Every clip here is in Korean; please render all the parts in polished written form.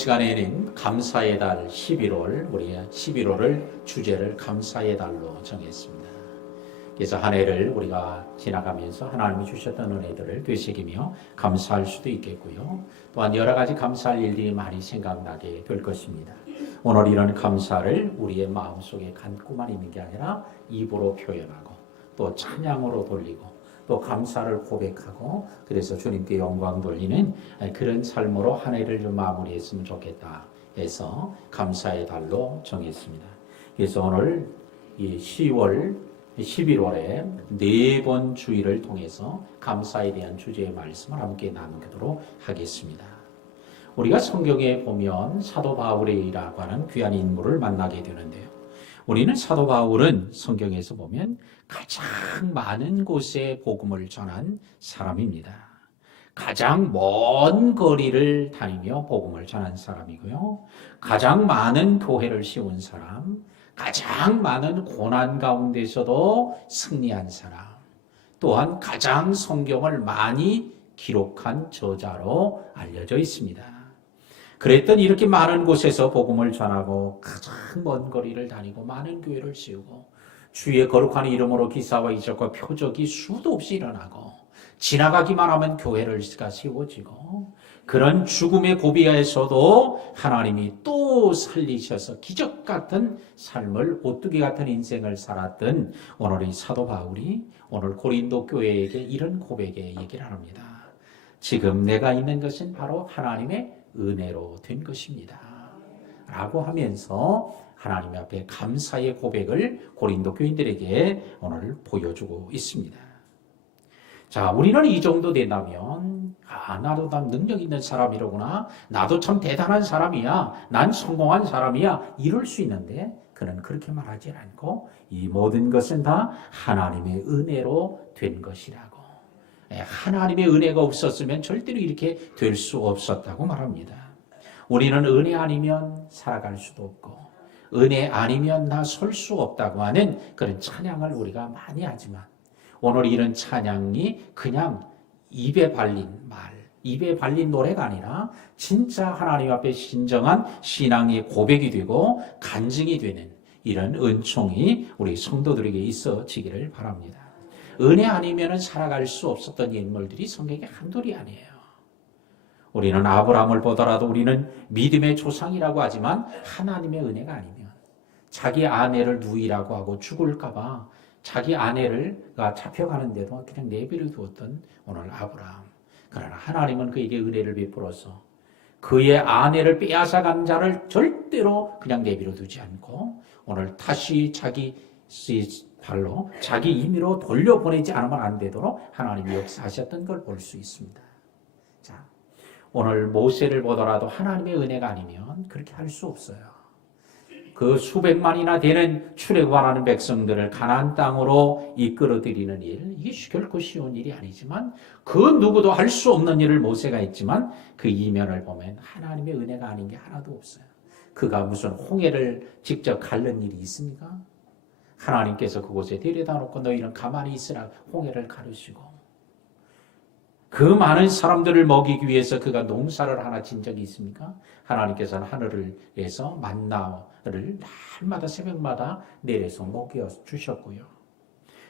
시간에는 감사의 달 11월, 우리 11월을 주제를 감사의 달로 정했습니다. 그래서 한 해를 우리가 지나가면서 하나님이 주셨던 은혜들을 되새기며 감사할 수도 있겠고요. 또한 여러 가지 감사할 일들이 많이 생각나게 될 것입니다. 오늘 이런 감사를 우리의 마음속에 감고만 있는 게 아니라 입으로 표현하고 또 찬양으로 돌리고 또 감사를 고백하고 그래서 주님께 영광 돌리는 그런 삶으로 한 해를 좀 마무리했으면 좋겠다 해서 감사의 달로 정했습니다. 그래서 오늘 이 11월에 4번 주일을 통해서 감사에 대한 주제의 말씀을 함께 나누도록 하겠습니다. 우리가 성경에 보면 사도 바울이라고 하는 귀한 인물을 만나게 되는데요. 우리는 사도 바울은 성경에서 보면 가장 많은 곳에 복음을 전한 사람입니다. 가장 먼 거리를 다니며 복음을 전한 사람이고요. 가장 많은 교회를 세운 사람, 가장 많은 고난 가운데서도 승리한 사람, 또한 가장 성경을 많이 기록한 저자로 알려져 있습니다. 그랬더니 이렇게 많은 곳에서 복음을 전하고 가장 먼 거리를 다니고 많은 교회를 세우고 주의 거룩한 이름으로 기사와 이적과 표적이 수도 없이 일어나고 지나가기만 하면 교회를 세워지고 그런 죽음의 고비에서도 하나님이 또 살리셔서 기적 같은 삶을 오뚜기 같은 인생을 살았던 오늘의 사도 바울이 오늘 고린도 교회에게 이런 고백의 얘기를 합니다. 지금 내가 있는 것은 바로 하나님의 은혜로 된 것입니다. 라고 하면서 하나님 앞에 감사의 고백을 고린도 교인들에게 오늘 보여주고 있습니다. 자, 우리는 이 정도 된다면 나도 난 능력 있는 사람이로구나. 나도 참 대단한 사람이야. 난 성공한 사람이야. 이럴 수 있는데 그는 그렇게 말하지 않고 이 모든 것은 다 하나님의 은혜로 된 것이라고. 하나님의 은혜가 없었으면 절대로 이렇게 될 수 없었다고 말합니다. 우리는 은혜 아니면 살아갈 수도 없고 은혜 아니면 나 설 수 없다고 하는 그런 찬양을 우리가 많이 하지만 오늘 이런 찬양이 그냥 입에 발린 말, 입에 발린 노래가 아니라 진짜 하나님 앞에 진정한 신앙의 고백이 되고 간증이 되는 이런 은총이 우리 성도들에게 있어지기를 바랍니다. 은혜 아니면 살아갈 수 없었던 인물들이 성경에 한둘이 아니에요. 우리는 아브라함을 보더라도 우리는 믿음의 조상이라고 하지만 하나님의 은혜가 아니면 자기 아내를 누이라고 하고 죽을까 봐 자기 아내가 잡혀가는데도 그냥 내버려 두었던 오늘 아브라함. 그러나 하나님은 그에게 은혜를 베풀어서 그의 아내를 빼앗아간 자를 절대로 그냥 내버려 두지 않고 오늘 다시 자기 발로 자기 임의로 돌려보내지 않으면 안 되도록 하나님이 역사하셨던 걸 볼 수 있습니다. 자, 오늘 모세를 보더라도 하나님의 은혜가 아니면 그렇게 할 수 없어요. 그 수백만이나 되는 출애굽하는 백성들을 가나안 땅으로 이끌어들이는 일, 이게 결코 쉬운 일이 아니지만 그 누구도 할 수 없는 일을 모세가 했지만 그 이면을 보면 하나님의 은혜가 아닌 게 하나도 없어요. 그가 무슨 홍해를 직접 가른 일이 있습니까? 하나님께서 그곳에 데려다 놓고 너희는 가만히 있으라 홍해를 가르시고 그 많은 사람들을 먹이기 위해서 그가 농사를 하나 진 적이 있습니까? 하나님께서는 하늘에서 만나를 날마다 새벽마다 내려서 먹여 주셨고요.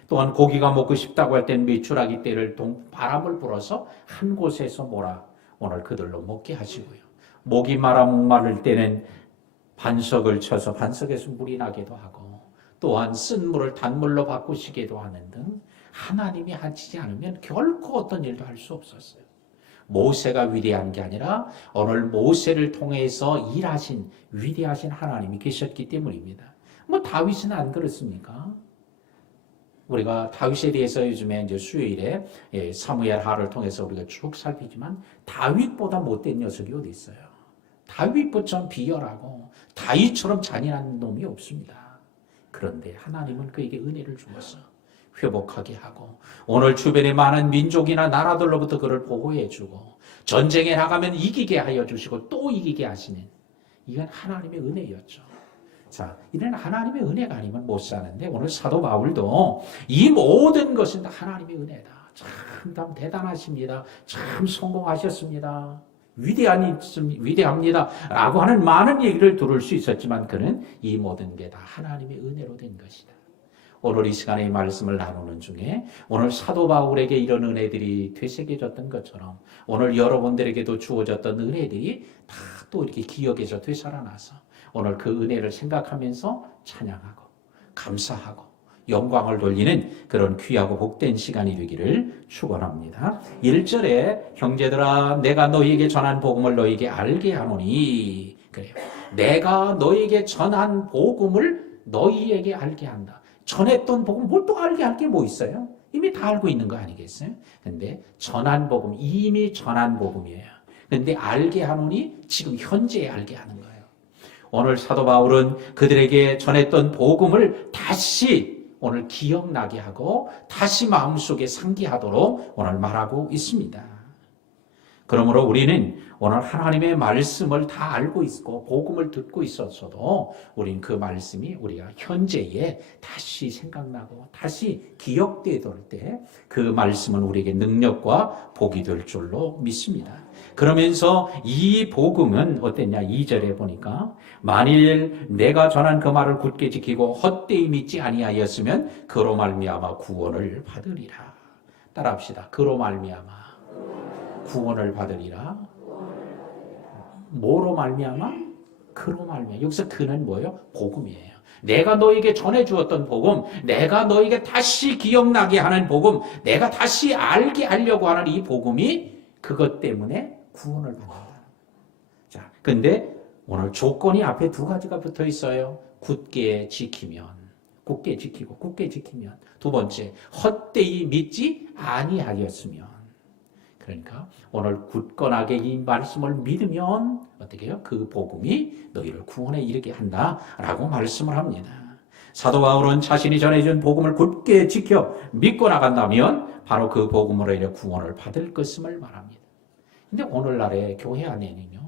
또한 고기가 먹고 싶다고 할 때는 메추라기 떼를 바람을 불어서 한 곳에서 몰아 오늘 그들로 먹게 하시고요. 목이 목마를 때는 반석을 쳐서 반석에서 물이 나게도 하고 또한 쓴 물을 단물로 바꾸시기도 하는 등 하나님이 하시지 않으면 결코 어떤 일도 할 수 없었어요. 모세가 위대한 게 아니라 오늘 모세를 통해서 일하신 위대하신 하나님이 계셨기 때문입니다. 다윗은 안 그렇습니까? 우리가 다윗에 대해서 요즘에 이제 수요일에 사무엘 하를 통해서 우리가 쭉 살피지만 다윗보다 못된 녀석이 어디 있어요? 다윗보다 비열하고 다윗처럼 잔인한 놈이 없습니다. 그런데 하나님은 그에게 은혜를 주어서 회복하게 하고 오늘 주변에 많은 민족이나 나라들로부터 그를 보호해주고 전쟁에 나가면 이기게 하여 주시고 또 이기게 하시는 이건 하나님의 은혜였죠. 자, 이런 하나님의 은혜가 아니면 못 사는데 오늘 사도 바울도 이 모든 것은 다 하나님의 은혜다. 참 대단하십니다. 참 성공하셨습니다. 위대합니다 라고 하는 많은 얘기를 들을 수 있었지만 그는 이 모든 게 다 하나님의 은혜로 된 것이다. 오늘 이 시간에 이 말씀을 나누는 중에 오늘 사도 바울에게 이런 은혜들이 되새겨졌던 것처럼 오늘 여러분들에게도 주어졌던 은혜들이 다 또 이렇게 기억에서 되살아나서 오늘 그 은혜를 생각하면서 찬양하고 감사하고 영광을 돌리는 그런 귀하고 복된 시간이 되기를 축원합니다. 1절에 형제들아 내가 너희에게 전한 복음을 너희에게 알게 하노니 그래요. 내가 너희에게 전한 복음을 너희에게 알게 한다. 전했던 복음 뭘 또 알게 할 게 뭐 있어요? 이미 다 알고 있는 거 아니겠어요? 근데 전한 복음, 이미 전한 복음이에요. 근데 알게 하노니 지금 현재 알게 하는 거예요. 오늘 사도 바울은 그들에게 전했던 복음을 다시 오늘 기억나게 하고 다시 마음속에 상기하도록 오늘 말하고 있습니다. 그러므로 우리는 오늘 하나님의 말씀을 다 알고 있고 복음을 듣고 있었어도 우리는 그 말씀이 우리가 현재에 다시 생각나고 다시 기억되어올 때 그 말씀은 우리에게 능력과 복이 될 줄로 믿습니다. 그러면서 이 복음은 어땠냐? 2절에 보니까 만일 내가 전한 그 말을 굳게 지키고 헛되이 믿지 아니하였으면 그로 말미암아 구원을 받으리라. 따라합시다. 그로 말미암아 구원을 받으리라. 뭐로 말미암아? 그로 말미암아. 여기서 그는 뭐예요? 복음이에요. 내가 너에게 전해주었던 복음, 내가 너에게 다시 기억나게 하는 복음, 내가 다시 알게 하려고 하는 이 복음이 그것 때문에 구원을 받는다. 자, 근데 오늘 조건이 앞에 두 가지가 붙어 있어요. 굳게 지키면, 굳게 지키고, 굳게 지키면. 두 번째, 헛되이 믿지 아니하였으면. 그러니까 오늘 굳건하게 이 말씀을 믿으면 어떻게 해요? 그 복음이 너희를 구원에 이르게 한다라고 말씀을 합니다. 사도 바울은 자신이 전해준 복음을 굳게 지켜 믿고 나간다면 바로 그 복음으로 인해 구원을 받을 것임을 말합니다. 근데 오늘날의 교회 안에는요,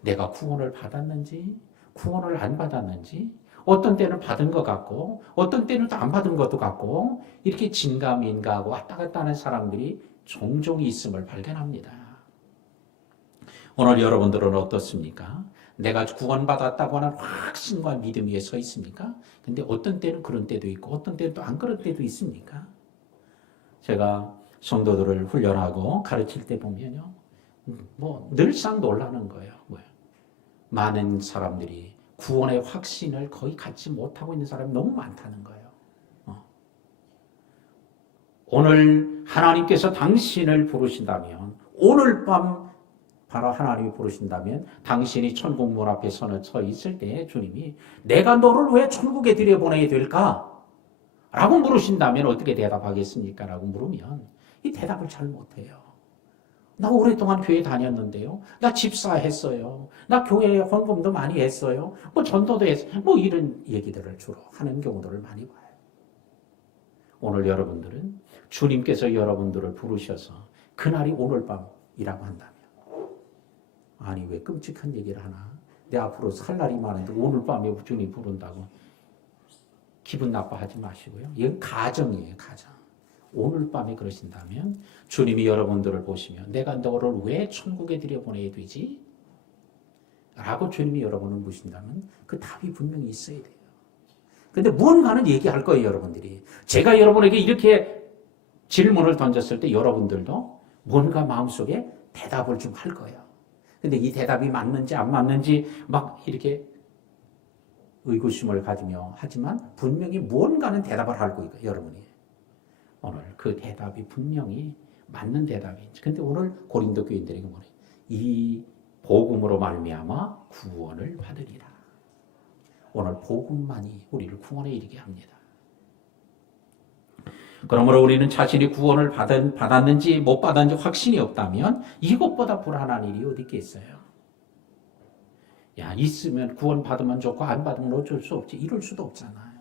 내가 구원을 받았는지 구원을 안 받았는지 어떤 때는 받은 것 같고 어떤 때는 또 안 받은 것도 같고 이렇게 진가민가하고 왔다 갔다 하는 사람들이 종종 있음을 발견합니다. 오늘 여러분들은 어떻습니까? 내가 구원받았다고 하는 확신과 믿음 위에 서 있습니까? 근데 어떤 때는 그런 때도 있고 어떤 때는 또 안 그런 때도 있습니까? 제가 성도들을 훈련하고 가르칠 때 보면요, 늘상 놀라는 거예요. 많은 사람들이 구원의 확신을 거의 갖지 못하고 있는 사람이 너무 많다는 거예요. 오늘 하나님께서 당신을 부르신다면, 오늘 밤 바로 하나님이 부르신다면 당신이 천국 문 앞에 서 있을 때 주님이 내가 너를 왜 천국에 들여보내야 될까? 라고 물으신다면 어떻게 대답하겠습니까? 라고 물으면 이 대답을 잘 못해요. 나 오랫동안 교회 다녔는데요. 나 집사했어요. 나 교회에 헌금도 많이 했어요. 전도도 했어요. 이런 얘기들을 주로 하는 경우들을 많이 봐요. 오늘 여러분들은 주님께서 여러분들을 부르셔서 그날이 오늘 밤이라고 한다면, 아니 왜 끔찍한 얘기를 하나? 내 앞으로 살 날이 많은데 오늘 밤에 주님 부른다고 기분 나빠하지 마시고요. 이건 가정이에요, 가정. 오늘 밤에 그러신다면 주님이 여러분들을 보시면 내가 너를 왜 천국에 들여보내야 되지? 라고 주님이 여러분을 묻는다면 그 답이 분명히 있어야 돼요. 근데 무언가는 얘기할 거예요, 여러분들이. 제가 여러분에게 이렇게 질문을 던졌을 때 여러분들도 뭔가 마음속에 대답을 좀 할 거예요. 근데 이 대답이 맞는지 안 맞는지 막 이렇게 의구심을 가지며 하지만 분명히 무언가는 대답을 할 거예요, 여러분이. 오늘 그 대답이 분명히 맞는 대답인지. 근데 오늘 고린도 교인들에게 뭐래? 이 복음으로 말미암아 구원을 받으리라. 오늘 복음만이 우리를 구원에 이르게 합니다. 그러므로 우리는 자신이 구원을 받았는지 못 받았는지 확신이 없다면 이것보다 불안한 일이 어디 있겠어요? 있으면 구원 받으면 좋고 안 받으면 어쩔 수 없지. 이럴 수도 없잖아요.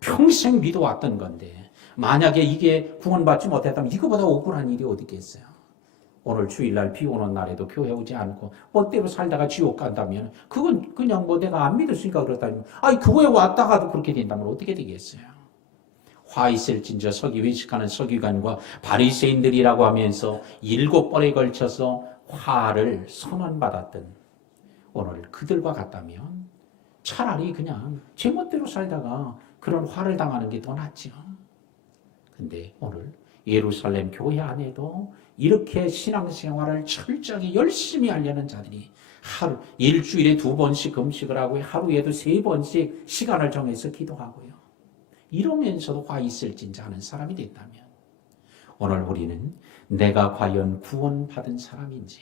평생 믿어왔던 건데 만약에 이게 구원받지 못했다면 이거보다 억울한 일이 어디 있겠어요? 오늘 주일날 비 오는 날에도 교회 오지 않고 멋대로 살다가 지옥 간다면 그건 그냥 내가 안 믿었으니까 그렇다면 교회 왔다가도 그렇게 된다면 어떻게 되겠어요? 화 있을진저 서기 외식하는 서기관과 바리새인들이라고 하면서 7번에 걸쳐서 화를 선언받았던 오늘 그들과 같다면 차라리 그냥 제멋대로 살다가 그런 화를 당하는 게 더 낫죠. 근데 오늘 예루살렘 교회 안에도 이렇게 신앙생활을 철저하게 열심히 하려는 자들이 하루 일주일에 2번씩 금식을 하고 하루에도 3번씩 시간을 정해서 기도하고요. 이러면서도 화 있을진지 하는 사람이 됐다면 오늘 우리는 내가 과연 구원받은 사람인지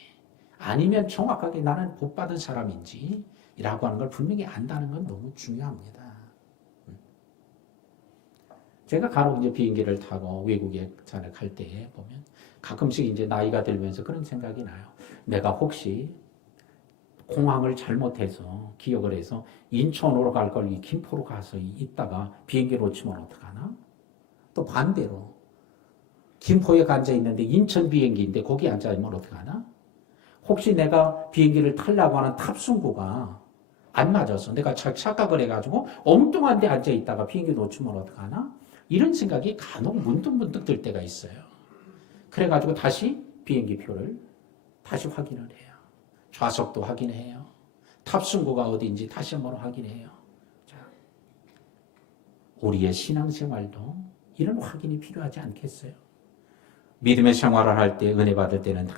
아니면 정확하게 나는 복받은 사람인지 라고 하는 걸 분명히 안다는 건 너무 중요합니다. 제가 간혹 이제 비행기를 타고 외국에 갈 때 보면 가끔씩 이제 나이가 들면서 그런 생각이 나요. 내가 혹시 공항을 잘못해서 기억을 해서 인천으로 갈 걸 김포로 가서 있다가 비행기 놓치면 어떡하나? 또 반대로 김포에 앉아 있는데 인천 비행기인데 거기 앉아 있으면 어떡하나? 혹시 내가 비행기를 타려고 하는 탑승구가 안 맞아서 내가 착각을 해가지고 엉뚱한 데 앉아 있다가 비행기 놓치면 어떡하나? 이런 생각이 간혹 문득문득 들 때가 있어요. 그래가지고 다시 비행기 표를 다시 확인을 해요. 좌석도 확인해요. 탑승구가 어디인지 다시 한번 확인해요. 자, 우리의 신앙생활도 이런 확인이 필요하지 않겠어요? 믿음의 생활을 할 때 은혜 받을 때는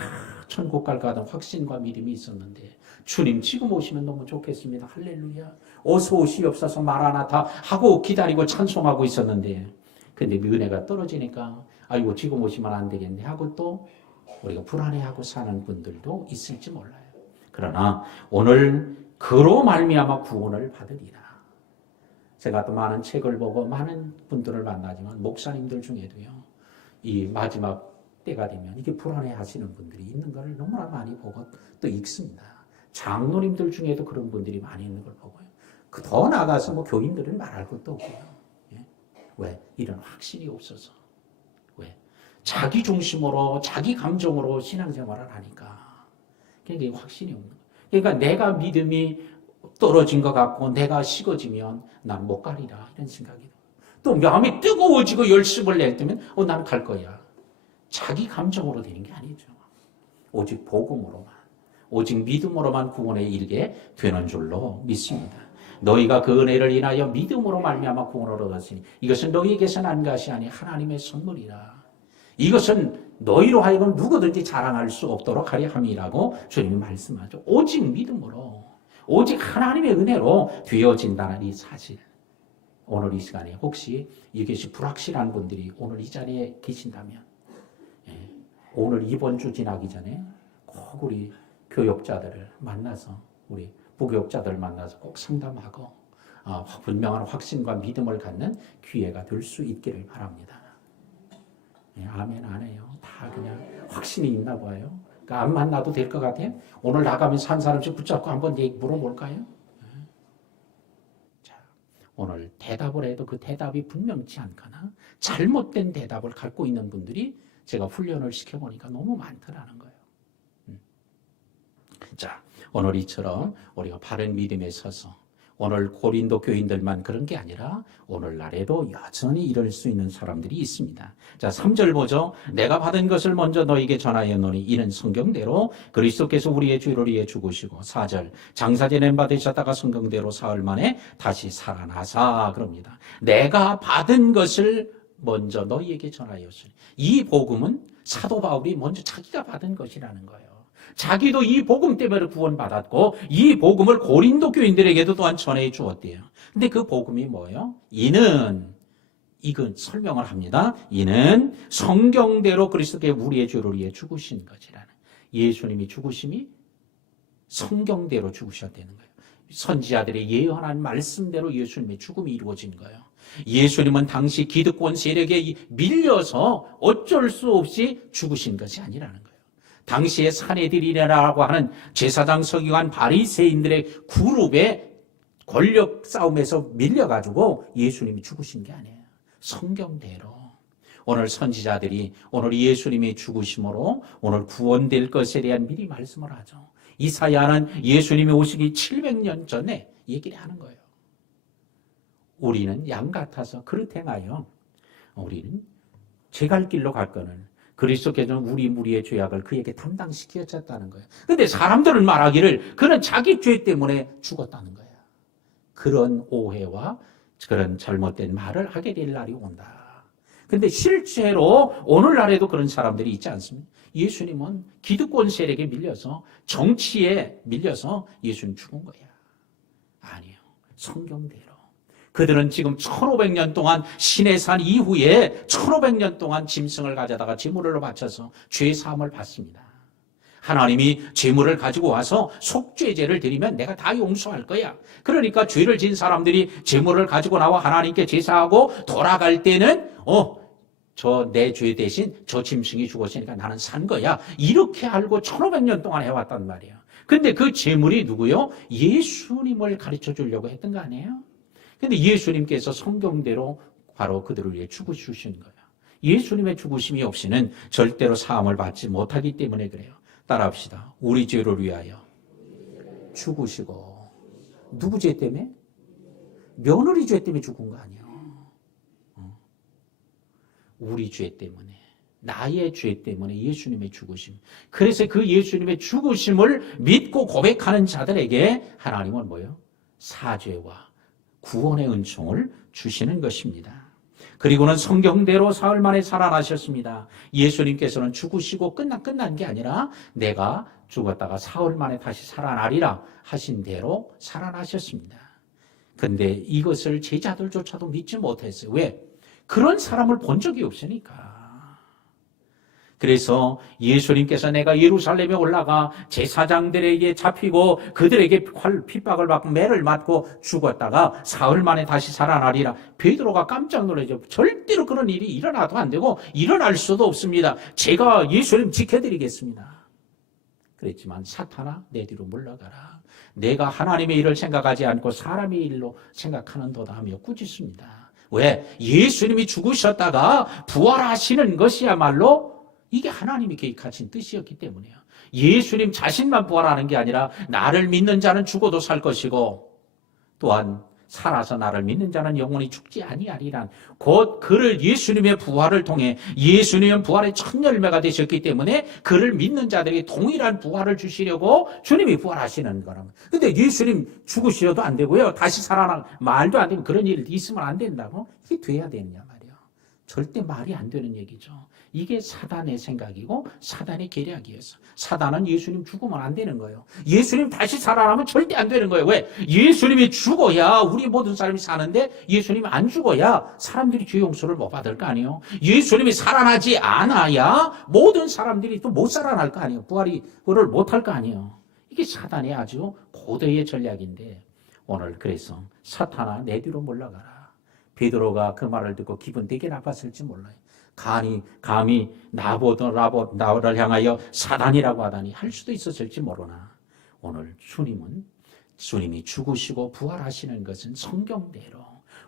천국 갈까 하던 확신과 믿음이 있었는데 주님 지금 오시면 너무 좋겠습니다. 할렐루야. 어서 오시옵소서 마라나타 하고 기다리고 찬송하고 있었는데 근데 은혜가 떨어지니까 아이고 지금 오시면 안 되겠네 하고 또 우리가 불안해하고 사는 분들도 있을지 몰라요. 그러나 오늘 그로 말미암아 구원을 받으리라. 제가 또 많은 책을 보고 많은 분들을 만나지만 목사님들 중에도요. 이 마지막 때가 되면 이게 불안해하시는 분들이 있는 걸 너무나 많이 보고 또 읽습니다. 장로님들 중에도 그런 분들이 많이 있는 걸 보고요. 더 나아가서 뭐 교인들은 말할 것도 없고요. 예? 왜? 이런 확신이 없어서. 왜? 자기 중심으로 자기 감정으로 신앙생활을 하니까 그러니까 확신이 없는 거예요. 그러니까 내가 믿음이 떨어진 것 같고 내가 식어지면 난 못 가리라 이런 생각이 들어요. 또 마음이 뜨거워지고 열심을 낼 때면 난 갈 거야. 자기 감정으로 되는 게 아니죠. 오직 복음으로만 오직 믿음으로만 구원에 이르게 되는 줄로 믿습니다. 너희가 그 은혜를 인하여 믿음으로 말미암아 구원을 얻었으니 이것은 너희에게서 난 것이 아니 하나님의 선물이라. 이것은 너희로 하여금 누구든지 자랑할 수 없도록 하려 함이라고 주님이 말씀하죠. 오직 믿음으로 오직 하나님의 은혜로 되어진다는 이 사실. 오늘 이 시간에 혹시 이것이 불확실한 분들이 오늘 이 자리에 계신다면 오늘 이번 주 지나기 전에 꼭 우리 교역자들을 만나서 우리 부교역자들을 만나서 꼭 상담하고 분명한 확신과 믿음을 갖는 기회가 될 수 있기를 바랍니다. 아멘 안 해요. 다 그냥 확신이 있나 봐요. 그러니까 안 만나도 될 것 같아요. 오늘 나가면서 한 사람씩 붙잡고 한번 물어볼까요? 자, 오늘 대답을 해도 그 대답이 분명치 않거나 잘못된 대답을 갖고 있는 분들이 제가 훈련을 시켜보니까 너무 많더라는 거예요. 자, 오늘 이처럼 우리가 바른 믿음에 서서 오늘 고린도 교인들만 그런 게 아니라 오늘날에도 여전히 이럴 수 있는 사람들이 있습니다. 자, 3절 보죠. 내가 받은 것을 먼저 너에게 전하였노니 이는 성경대로 그리스도께서 우리의 죄를 위해 죽으시고 4절 장사제는 받으셨다가 성경대로 사흘 만에 다시 살아나사 그럽니다. 내가 받은 것을 먼저 너희에게 전하였으니 이 복음은 사도 바울이 먼저 자기가 받은 것이라는 거예요. 자기도 이 복음 때문에 구원받았고 이 복음을 고린도 교인들에게도 또한 전해 주었대요. 근데 그 복음이 뭐예요? 이건 설명을 합니다. 이는 성경대로 그리스도께서 우리의 죄를 위해 죽으신 것이라는. 예수님이 죽으심이 성경대로 죽으셨다는 거예요. 선지자들의 예언한 말씀대로 예수님의 죽음이 이루어진 거예요. 예수님은 당시 기득권 세력에 밀려서 어쩔 수 없이 죽으신 것이 아니라는 거예요. 당시에 사내들이라고 하는 제사장 서기관 바리새인들의 그룹의 권력 싸움에서 밀려가지고 예수님이 죽으신 게 아니에요. 성경대로. 오늘 선지자들이 오늘 예수님의 죽으심으로 오늘 구원될 것에 대한 미리 말씀을 하죠. 이사야는 예수님이 오시기 700년 전에 얘기를 하는 거예요. 우리는 양 같아서 그릇 행하여 우리는 제 갈 길로 갈 거는 그리스도께서는 우리 무리의 죄악을 그에게 담당시켰다는 거예요. 근데 사람들은 말하기를 그는 자기 죄 때문에 죽었다는 거예요. 그런 오해와 그런 잘못된 말을 하게 될 날이 온다. 근데 실제로 오늘날에도 그런 사람들이 있지 않습니까? 예수님은 기득권 세력에 밀려서 정치에 밀려서 예수님 죽은 거야. 아니요. 성경대로. 그들은 지금 1500년 동안 시내산 이후에 1500년 동안 짐승을 가져다가 제물로 바쳐서 죄 사함을 받습니다. 하나님이 제물을 가지고 와서 속죄제를 드리면 내가 다 용서할 거야. 그러니까 죄를 지은 사람들이 제물을 가지고 나와 하나님께 제사하고 돌아갈 때는 저 내 죄 대신 저 짐승이 죽었으니까 나는 산 거야. 이렇게 알고 1500년 동안 해왔단 말이에요. 근데 그 제물이 누구요? 예수님을 가르쳐 주려고 했던 거 아니에요? 근데 예수님께서 성경대로 바로 그들을 위해 죽으신 거예요. 예수님의 죽으심이 없이는 절대로 사함을 받지 못하기 때문에 그래요. 따라합시다. 우리 죄를 위하여 죽으시고 누구 죄 때문에? 며느리 죄 때문에 죽은 거 아니에요. 우리 죄 때문에, 나의 죄 때문에 예수님의 죽으심. 그래서 그 예수님의 죽으심을 믿고 고백하는 자들에게 하나님은 뭐예요? 사죄와 구원의 은총을 주시는 것입니다. 그리고는 성경대로 사흘 만에 살아나셨습니다. 예수님께서는 죽으시고 끝난 게 아니라 내가 죽었다가 사흘 만에 다시 살아나리라 하신 대로 살아나셨습니다. 근데 이것을 제자들조차도 믿지 못했어요. 왜? 그런 사람을 본 적이 없으니까. 그래서 예수님께서 내가 예루살렘에 올라가 제사장들에게 잡히고 그들에게 핍박을 받고 매를 맞고 죽었다가 사흘 만에 다시 살아나리라. 베드로가 깜짝 놀라죠. 절대로 그런 일이 일어나도 안 되고 일어날 수도 없습니다. 제가 예수님 지켜드리겠습니다. 그랬지만 사탄아 내 뒤로 물러가라. 내가 하나님의 일을 생각하지 않고 사람의 일로 생각하는도다 하며 꾸짖습니다. 왜? 예수님이 죽으셨다가 부활하시는 것이야말로 이게 하나님이 계획하신 뜻이었기 때문이에요. 예수님 자신만 부활하는 게 아니라 나를 믿는 자는 죽어도 살 것이고 또한 살아서 나를 믿는 자는 영원히 죽지 아니하리란 곧 그를 예수님의 부활을 통해 예수님은 부활의 첫 열매가 되셨기 때문에 그를 믿는 자들에게 동일한 부활을 주시려고 주님이 부활하시는 거랍니다. 근데 예수님 죽으셔도 안 되고요. 다시 살아나 말도 안 되면 그런 일이 있으면 안 된다고? 이게 돼야 되느냐 말이에요. 절대 말이 안 되는 얘기죠. 이게 사단의 생각이고 사단의 계략이었어. 사단은 예수님 죽으면 안 되는 거예요. 예수님 다시 살아나면 절대 안 되는 거예요. 왜? 예수님이 죽어야 우리 모든 사람이 사는데 예수님이 안 죽어야 사람들이 죄 용서를 못 받을 거 아니에요. 예수님이 살아나지 않아야 모든 사람들이 또 못 살아날 거 아니에요. 부활을 못 할 거 아니에요. 이게 사단의 아주 고대의 전략인데 오늘 그래서 사탄아 내 뒤로 물러가라. 베드로가 그 말을 듣고 기분 되게 나빴을지 몰라요. 감히 나를 향하여 사단이라고 하다니 할 수도 있었을지 모르나 오늘 주님이 죽으시고 부활하시는 것은 성경대로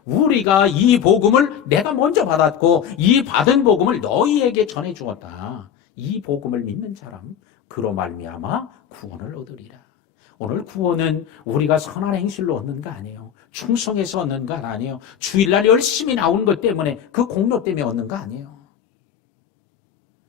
우리가 이 복음을 내가 먼저 받았고 이 받은 복음을 너희에게 전해 주었다. 이 복음을 믿는 사람 그로 말미암아 구원을 얻으리라. 오늘 구원은 우리가 선한 행실로 얻는 거 아니에요. 충성해서 얻는 거 아니에요. 주일날 열심히 나온 것 때문에 그 공로 때문에 얻는 거 아니에요.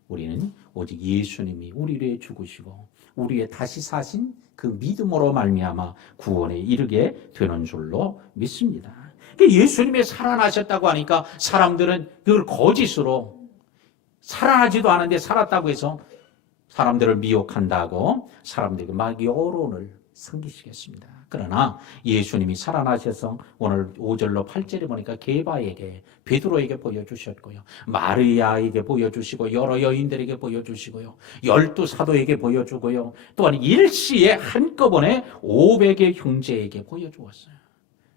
우리는 오직 예수님이 우리를 위해 죽으시고 우리의 다시 사신 그 믿음으로 말미암아 구원에 이르게 되는 줄로 믿습니다. 예수님이 살아나셨다고 하니까 사람들은 그걸 거짓으로 살아나지도 않은데 살았다고 해서 사람들을 미혹한다고 사람들에게 막 여론을 섬기시겠습니다. 그러나 예수님이 살아나셔서 오늘 5절로 8절에 보니까 게바에게 베드로에게 보여주셨고요. 마리아에게 보여주시고 여러 여인들에게 보여주시고요. 12사도에게 보여주고요. 또한 일시에 한꺼번에 500의 형제에게 보여주었어요.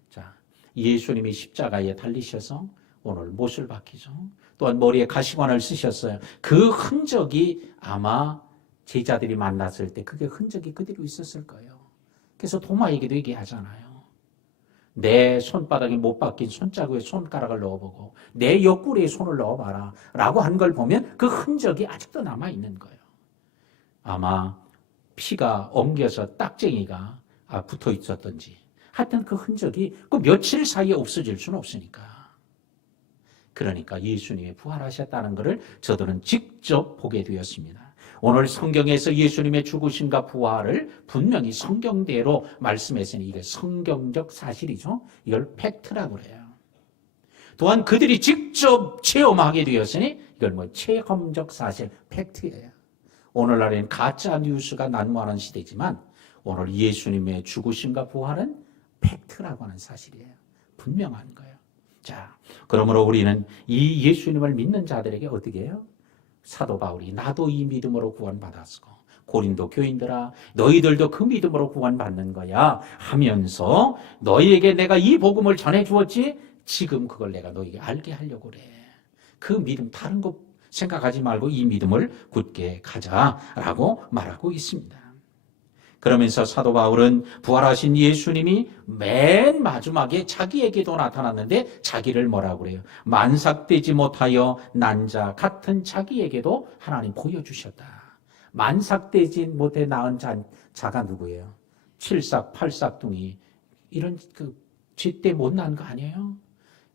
자, 예수님이 십자가에 달리셔서 오늘 못을 박히죠. 또한 머리에 가시관을 쓰셨어요. 그 흔적이 아마 제자들이 만났을 때 그게 흔적이 그대로 있었을 거예요. 그래서 도마에게도 얘기하잖아요. 내 손바닥에 못 박힌 손자국에 손가락을 넣어보고 내 옆구리에 손을 넣어봐라 라고 한 걸 보면 그 흔적이 아직도 남아있는 거예요. 아마 피가 엉겨서 딱쟁이가 붙어 있었던지 하여튼 그 흔적이 그 며칠 사이에 없어질 수는 없으니까 그러니까 예수님이 부활하셨다는 것을 저들은 직접 보게 되었습니다. 오늘 성경에서 예수님의 죽으심과 부활을 분명히 성경대로 말씀했으니 이게 성경적 사실이죠. 이걸 팩트라고 그래요. 또한 그들이 직접 체험하게 되었으니 이걸 체험적 사실, 팩트예요. 오늘날에는 가짜 뉴스가 난무하는 시대지만 오늘 예수님의 죽으심과 부활은 팩트라고 하는 사실이에요. 분명한 거예요. 자, 그러므로 우리는 이 예수님을 믿는 자들에게 어떻게 해요? 사도 바울이 나도 이 믿음으로 구원받았고 고린도 교인들아 너희들도 그 믿음으로 구원받는 거야 하면서 너희에게 내가 이 복음을 전해 주었지 지금 그걸 내가 너희에게 알게 하려고 그래. 그 믿음 다른 거 생각하지 말고 이 믿음을 굳게 가자라고 말하고 있습니다. 그러면서 사도 바울은 부활하신 예수님이 맨 마지막에 자기에게도 나타났는데 자기를 뭐라고 그래요? 만삭되지 못하여 난 자 같은 자기에게도 하나님 보여주셨다. 만삭되지 못해 낳은 자가 누구예요? 7삭, 8삭둥이 이런 쥐때 못 난 거 아니에요?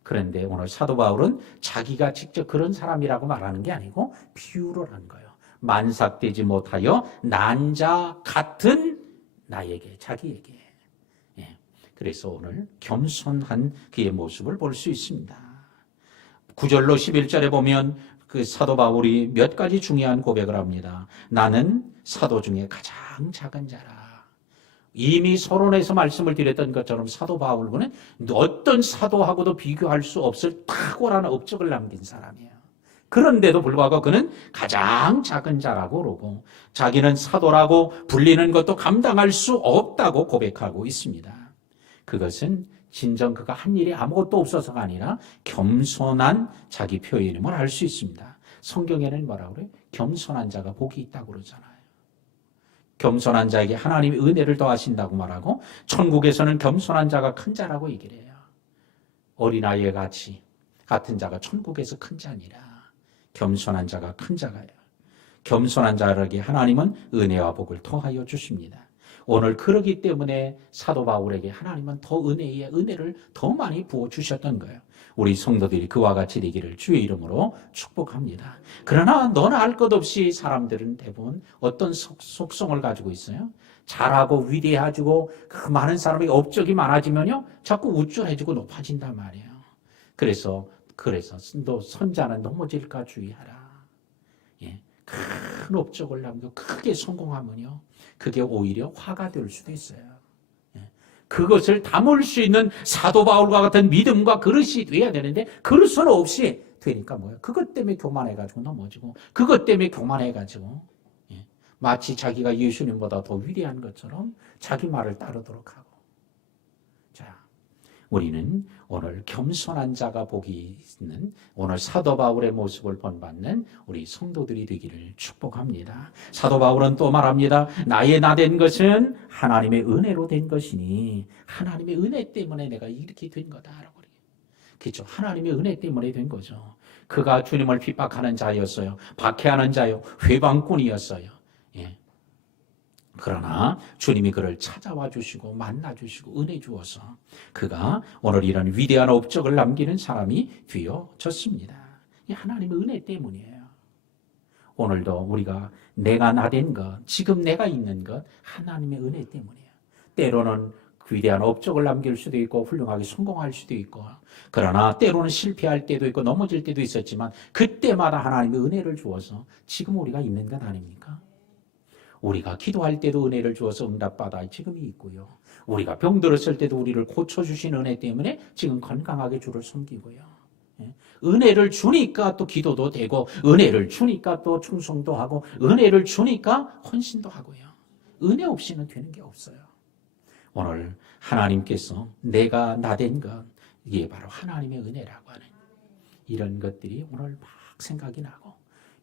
그런데 오늘 사도 바울은 자기가 직접 그런 사람이라고 말하는 게 아니고 비유를 한 거예요. 만삭되지 못하여 난 자 같은 나에게, 자기에게. 예. 그래서 오늘 겸손한 그의 모습을 볼 수 있습니다. 9절로 11절에 보면 그 사도 바울이 몇 가지 중요한 고백을 합니다. 나는 사도 중에 가장 작은 자라. 이미 서론에서 말씀을 드렸던 것처럼 사도 바울은 어떤 사도하고도 비교할 수 없을 탁월한 업적을 남긴 사람이에요. 그런데도 불구하고 그는 가장 작은 자라고 그러고 자기는 사도라고 불리는 것도 감당할 수 없다고 고백하고 있습니다. 그것은 진정 그가 한 일이 아무것도 없어서가 아니라 겸손한 자기 표현임을 알 수 있습니다. 성경에는 뭐라고 그래요? 겸손한 자가 복이 있다고 그러잖아요. 겸손한 자에게 하나님이 은혜를 더하신다고 말하고 천국에서는 겸손한 자가 큰 자라고 얘기를 해요. 어린아이와 같은 자가 천국에서 큰 자니라. 겸손한 자가 큰 자가요. 겸손한 자에게 하나님은 은혜와 복을 더하여 주십니다. 오늘 그러기 때문에 사도 바울에게 하나님은 더 은혜를 더 많이 부어주셨던 거예요. 우리 성도들이 그와 같이 되기를 주의 이름으로 축복합니다. 그러나 너나 할 것 없이 사람들은 대부분 어떤 속성을 가지고 있어요? 잘하고 위대해지고 그 많은 사람의 업적이 많아지면요 자꾸 우쭐해지고 높아진단 말이에요. 그래서 너 선자는 넘어질까 주의하라. 예, 큰 업적을 남기고 크게 성공하면요 그게 오히려 화가 될 수도 있어요. 예, 그것을 담을 수 있는 사도 바울과 같은 믿음과 그릇이 돼야 되는데 그릇은 없이 되니까 뭐예요? 그것 때문에 교만해가지고 넘어지고 그것 때문에 교만해가지고 마치 자기가 예수님보다 더 위대한 것처럼 자기 말을 따르도록 하고. 자, 우리는 오늘 겸손한 자가 복이 있는 오늘 사도 바울의 모습을 본받는 우리 성도들이 되기를 축복합니다. 사도 바울은 또 말합니다. 나의 나 된 것은 하나님의 은혜로 된 것이니 하나님의 은혜 때문에 내가 이렇게 된 거다라고 그래요. 그렇죠. 하나님의 은혜 때문에 된 거죠. 그가 주님을 핍박하는 자였어요. 박해하는 자요. 회방꾼이었어요. 예. 그러나 주님이 그를 찾아와 주시고 만나 주시고 은혜 주어서 그가 오늘 이런 위대한 업적을 남기는 사람이 되어졌습니다. 이 하나님의 은혜 때문이에요. 오늘도 우리가 내가 나 된 것, 지금 내가 있는 것 하나님의 은혜 때문이에요. 때로는 위대한 업적을 남길 수도 있고 훌륭하게 성공할 수도 있고 그러나 때로는 실패할 때도 있고 넘어질 때도 있었지만 그때마다 하나님의 은혜를 주어서 지금 우리가 있는 것 아닙니까? 우리가 기도할 때도 은혜를 주어서 응답받아 지금이 있고요. 우리가 병들었을 때도 우리를 고쳐주신 은혜 때문에 지금 건강하게 주를 섬기고요. 은혜를 주니까 또 기도도 되고 은혜를 주니까 또 충성도 하고 은혜를 주니까 헌신도 하고요. 은혜 없이는 되는 게 없어요. 오늘 하나님께서 내가 나 된 것 이게 바로 하나님의 은혜라고 하는 이런 것들이 오늘 막 생각이 나고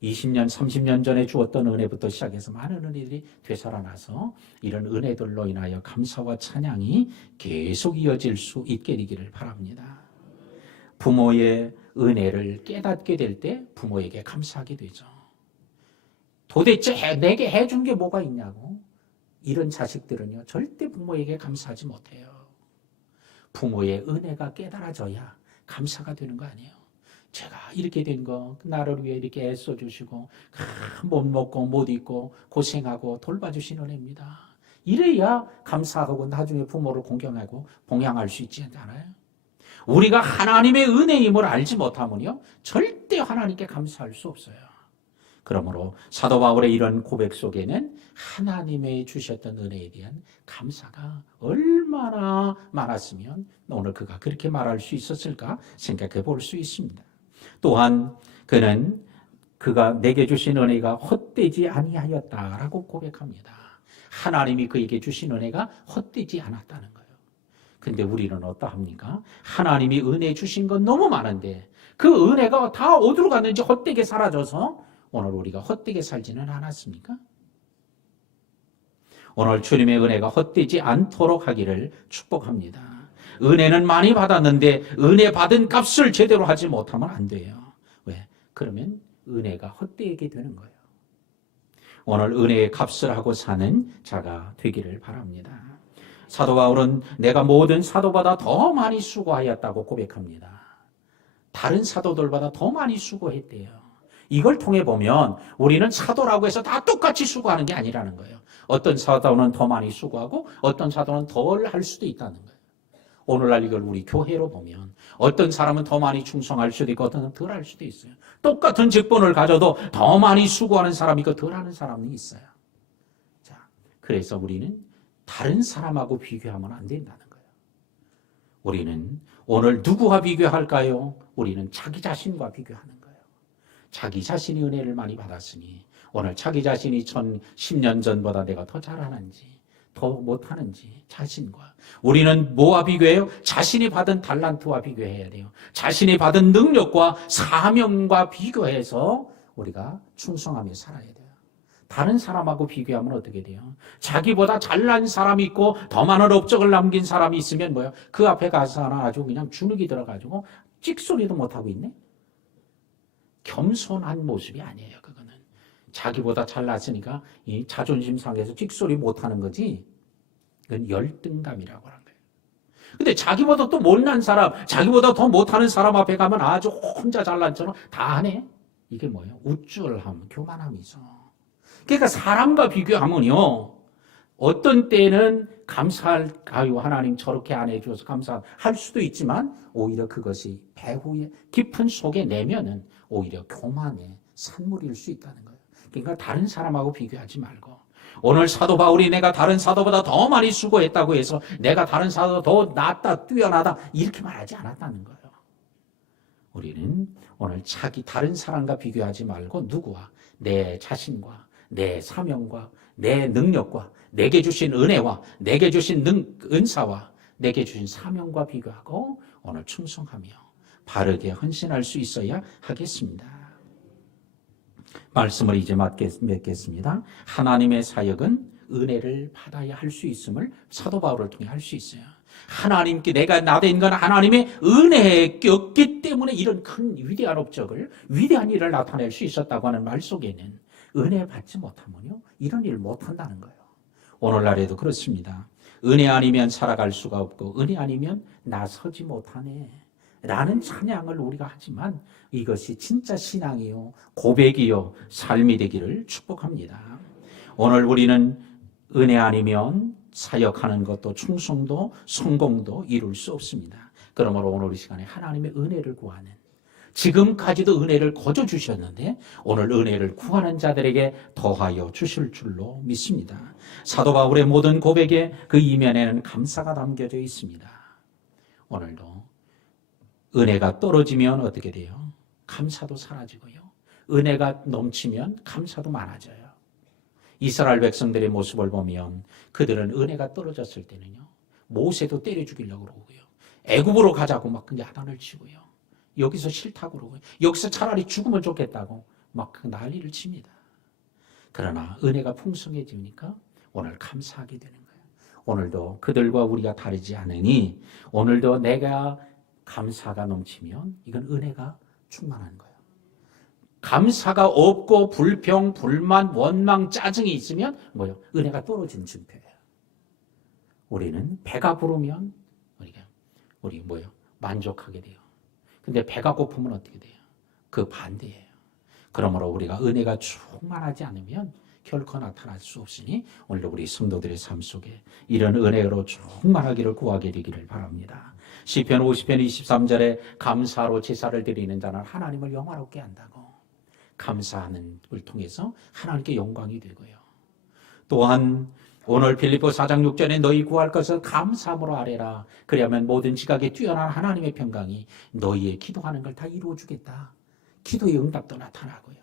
20년, 30년 전에 주었던 은혜부터 시작해서 많은 은혜들이 되살아나서 이런 은혜들로 인하여 감사와 찬양이 계속 이어질 수 있게 되기를 바랍니다. 부모의 은혜를 깨닫게 될 때 부모에게 감사하게 되죠. 도대체 내게 해준 게 뭐가 있냐고. 이런 자식들은요 절대 부모에게 감사하지 못해요. 부모의 은혜가 깨달아져야 감사가 되는 거 아니에요. 제가 이렇게 된 거 나를 위해 이렇게 애써주시고 못 먹고 못 입고 고생하고 돌봐주신 은혜입니다. 이래야 감사하고 나중에 부모를 공경하고 봉양할 수 있지 않아요? 우리가 하나님의 은혜임을 알지 못하면요 절대 하나님께 감사할 수 없어요. 그러므로 사도 바울의 이런 고백 속에는 하나님의 주셨던 은혜에 대한 감사가 얼마나 많았으면 오늘 그가 그렇게 말할 수 있었을까 생각해 볼 수 있습니다. 또한 그가 내게 주신 은혜가 헛되지 아니하였다라고 고백합니다. 하나님이 그에게 주신 은혜가 헛되지 않았다는 거예요. 근데 우리는 어떠합니까? 하나님이 은혜 주신 건 너무 많은데 그 은혜가 다 어디로 갔는지 헛되게 사라져서 오늘 우리가 헛되게 살지는 않았습니까? 오늘 주님의 은혜가 헛되지 않도록 하기를 축복합니다. 은혜는 많이 받았는데 은혜 받은 값을 제대로 하지 못하면 안 돼요. 왜? 그러면 은혜가 헛되게 되는 거예요. 오늘 은혜의 값을 하고 사는 자가 되기를 바랍니다. 사도 바울은 내가 모든 사도보다 더 많이 수고하였다고 고백합니다. 다른 사도들보다 더 많이 수고했대요. 이걸 통해 보면 우리는 사도라고 해서 다 똑같이 수고하는 게 아니라는 거예요. 어떤 사도는 더 많이 수고하고 어떤 사도는 덜 할 수도 있다는 거예요. 오늘날 이걸 우리 교회로 보면 어떤 사람은 더 많이 충성할 수도 있고 어떤 사람은 덜 할 수도 있어요. 똑같은 직분을 가져도 더 많이 수고하는 사람이 있고 덜 하는 사람이 있어요. 자, 그래서 우리는 다른 사람하고 비교하면 안 된다는 거예요. 우리는 오늘 누구와 비교할까요? 우리는 자기 자신과 비교하는 거예요. 자기 자신이 은혜를 많이 받았으니 오늘 자기 자신이 10년 전보다 내가 더 잘하는지 더 못하는지 자신과 우리는 뭐와 비교해요? 자신이 받은 달란트와 비교해야 돼요. 자신이 받은 능력과 사명과 비교해서 우리가 충성하며 살아야 돼요. 다른 사람하고 비교하면 어떻게 돼요? 자기보다 잘난 사람이 있고 더 많은 업적을 남긴 사람이 있으면 뭐예요? 그 앞에 가서는 아주 그냥 주눅이 들어가지고 찍소리도 못하고 있네? 겸손한 모습이 아니에요. 그거는 자기보다 잘났으니까 이 자존심 상해서 찍소리 못하는 거지. 그건 열등감이라고 하는 거예요. 근데 자기보다 또 못난 사람, 자기보다 더 못하는 사람 앞에 가면 아주 혼자 잘난 척은 다 하네. 이게 뭐예요? 우쭐함, 교만함이죠. 그러니까 사람과 비교하면요, 어떤 때는 감사할, 하나님 저렇게 안 해줘서 감사할 수도 있지만 오히려 그것이 배후에 깊은 속에 내면은 오히려 교만의 산물일 수 있다는 거예요. 그러니까 다른 사람하고 비교하지 말고 오늘 사도 바울이 내가 다른 사도보다 더 많이 수고했다고 해서 내가 다른 사도보다 더 낫다, 뛰어나다 이렇게 말하지 않았다는 거예요. 우리는 오늘 다른 사람과 비교하지 말고 누구와? 내 자신과 내 사명과 내 능력과 내게 주신 은혜와 내게 주신 은사와 내게 주신 사명과 비교하고 오늘 충성하며 바르게 헌신할 수 있어야 하겠습니다. 말씀을 이제 맺겠습니다. 하나님의 사역은 은혜를 받아야 할 수 있음을 사도 바울을 통해 할 수 있어요. 하나님께 내가 나된 건 하나님의 은혜였기 때문에 이런 큰 위대한 업적을 위대한 일을 나타낼 수 있었다고 하는 말 속에는 은혜 받지 못하면요 이런 일을 못한다는 거예요. 오늘날에도 그렇습니다. 은혜 아니면 살아갈 수가 없고 은혜 아니면 나서지 못하네 라는 찬양을 우리가 하지만 이것이 진짜 신앙이요 고백이요 삶이 되기를 축복합니다. 오늘 우리는 은혜 아니면 사역하는 것도 충성도 성공도 이룰 수 없습니다. 그러므로 오늘 이 시간에 하나님의 은혜를 구하는 지금까지도 은혜를 거저 주셨는데 오늘 은혜를 구하는 자들에게 더하여 주실 줄로 믿습니다. 사도 바울의 모든 고백에 그 이면에는 감사가 담겨져 있습니다. 오늘도 은혜가 떨어지면 어떻게 돼요? 감사도 사라지고요. 은혜가 넘치면 감사도 많아져요. 이스라엘 백성들의 모습을 보면 그들은 은혜가 떨어졌을 때는요. 모세도 때려 죽이려고 그러고요. 애굽으로 가자고 막 야단을 치고요. 여기서 싫다고 그러고요. 여기서 차라리 죽으면 좋겠다고 막 난리를 칩니다. 그러나 은혜가 풍성해지니까 오늘 감사하게 되는 거예요. 오늘도 그들과 우리가 다르지 않으니 오늘도 내가 감사가 넘치면 이건 은혜가 충만한 거예요. 감사가 없고 불평, 불만, 원망, 짜증이 있으면 뭐요? 은혜가 떨어진 증표예요. 우리는 배가 부르면 우리 뭐요? 만족하게 돼요. 근데 배가 고프면 어떻게 돼요? 그 반대예요. 그러므로 우리가 은혜가 충만하지 않으면 결코 나타날 수 없으니 오늘 우리 성도들의 삶 속에 이런 은혜로 충만하기를 구하게 되기를 바랍니다. 시편 50편 23절에 감사로 제사를 드리는 자는 하나님을 영화롭게 한다고. 감사하는 을 통해서 하나님께 영광이 되고요. 또한 오늘 빌립보 4장 6절에 너희 구할 것을 감사함으로 아뢰라. 그리하면 모든 지각에 뛰어난 하나님의 평강이 너희의 기도하는 걸 다 이루어 주겠다. 기도의 응답도 나타나고요.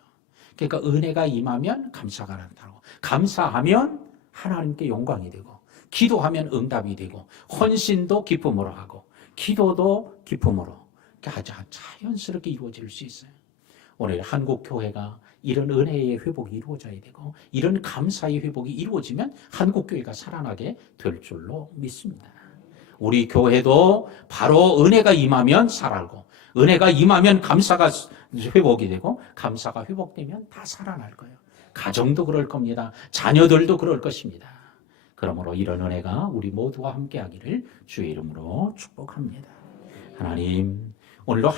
그러니까 은혜가 임하면 감사가 나타나고, 감사하면 하나님께 영광이 되고, 기도하면 응답이 되고, 헌신도 기쁨으로 하고, 기도도 기쁨으로 아주 자연스럽게 이루어질 수 있어요. 오늘 한국 교회가 이런 은혜의 회복이 이루어져야 되고, 이런 감사의 회복이 이루어지면 한국 교회가 살아나게 될 줄로 믿습니다. 우리 교회도 바로 은혜가 임하면 살아나고, 은혜가 임하면 감사가 회복이 되고, 감사가 회복되면 다 살아날 거예요. 가정도 그럴 겁니다. 자녀들도 그럴 것입니다. 그러므로 이런 은혜가 우리 모두와 함께 하기를 주의 이름으로 축복합니다. 하나님, 오늘도